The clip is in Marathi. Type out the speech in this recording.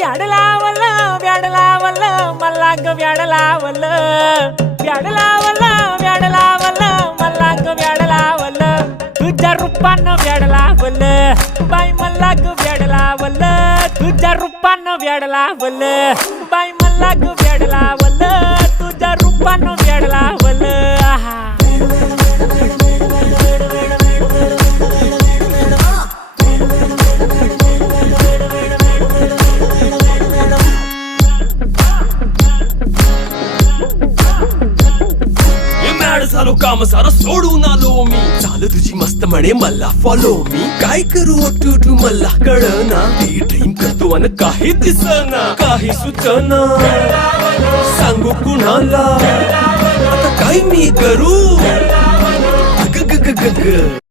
व्याड लावलं व्याड लावलं मला ग व्याड लावलं व्याड लावलं व्याड लावलं मला ग व्याड लावलं तुझ्या रूपानं व्याड लावलं बाई मला ग व्याड लावलं तुझ्या रूपानं व्याड लावलं बाई मला ग व्याड लावलं तुझ्या रूपानं व्याड लावलं आहा झालो काम सारं सोडून आलो मी चाल तुझी मस्त म्हणे मला फॉलो मी काय करू टू मला कळना ती ड्रीम करतो आणि काही दिसना काही सुचना सांगू कुणाला आता काय मी करू ग ग ग ग ग